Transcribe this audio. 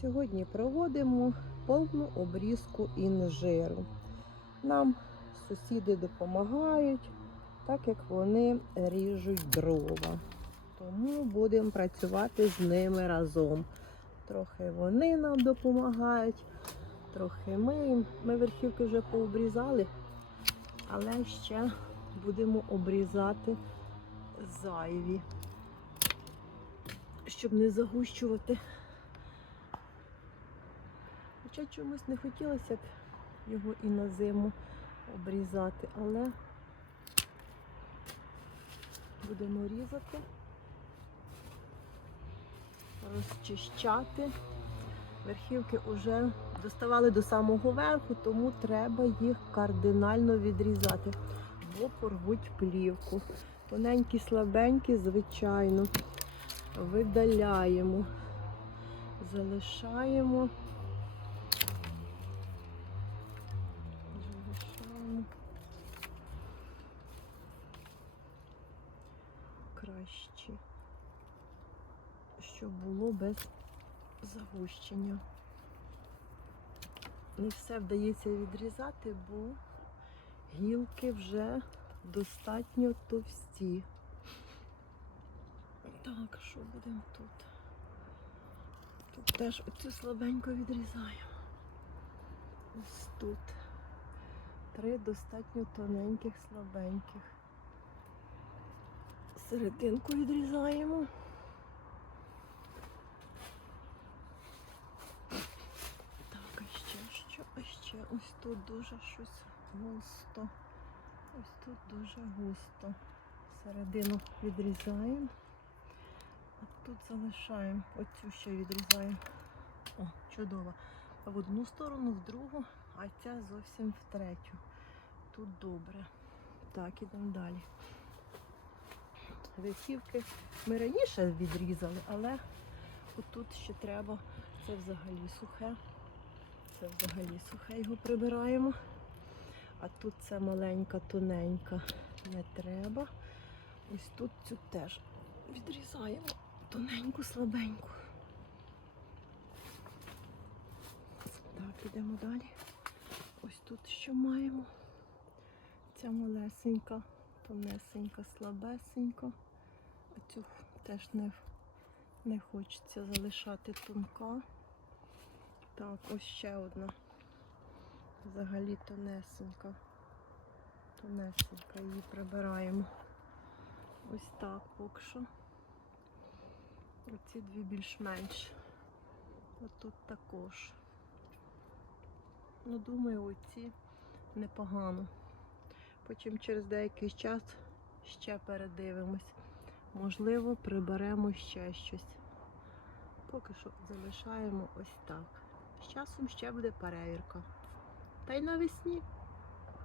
Сьогодні проводимо повну обрізку інжиру. Нам сусіди допомагають, так як вони ріжуть дрова. Тому будемо працювати з ними разом. Трохи вони нам допомагають, трохи ми. Ми верхівки вже пообрізали, але ще будемо обрізати зайві, щоб не загущувати. Хоча чомусь не хотілося б його і на зиму обрізати, але будемо різати, розчищати. Верхівки вже доставали до самого верху, тому треба їх кардинально відрізати, бо порвуть плівку. Тоненькі, слабенькі, звичайно, видаляємо, залишаємо. Краще, щоб було без загущення. Не все вдається відрізати, бо гілки вже достатньо товсті. Так, що будемо тут? Тут теж оцю слабенько відрізаємо. Ось тут. Три достатньо тоненьких, слабеньких. Серединку відрізаємо. Так, а ще що? А ще ось тут дуже щось густо. Ось тут дуже густо. Середину відрізаємо, а тут залишаємо. Оцю ще відрізаємо. О, чудово. В одну сторону, в другу, а ця зовсім в третю. Тут добре. Так, ідемо далі. Верхівки ми раніше відрізали, але отут ще треба. Це взагалі сухе. Це взагалі сухе його прибираємо. А тут це маленька, тоненька. Не треба. Ось тут цю теж відрізаємо тоненьку, слабеньку. Так, ідемо далі. Ось тут що маємо. Ця малесенька, тонесенька, слабесенька. А цю теж не, не хочеться залишати тонка. Так, ось ще одна. Взагалі тонесенька. Тонесенька, її прибираємо. Ось так поки що. Оці дві більш-менш. Отут також. Ну, думаю, оці непогано. Потім через деякий час ще передивимось. Можливо, приберемо ще щось. Поки що залишаємо ось так. З часом ще буде перевірка. Та й навесні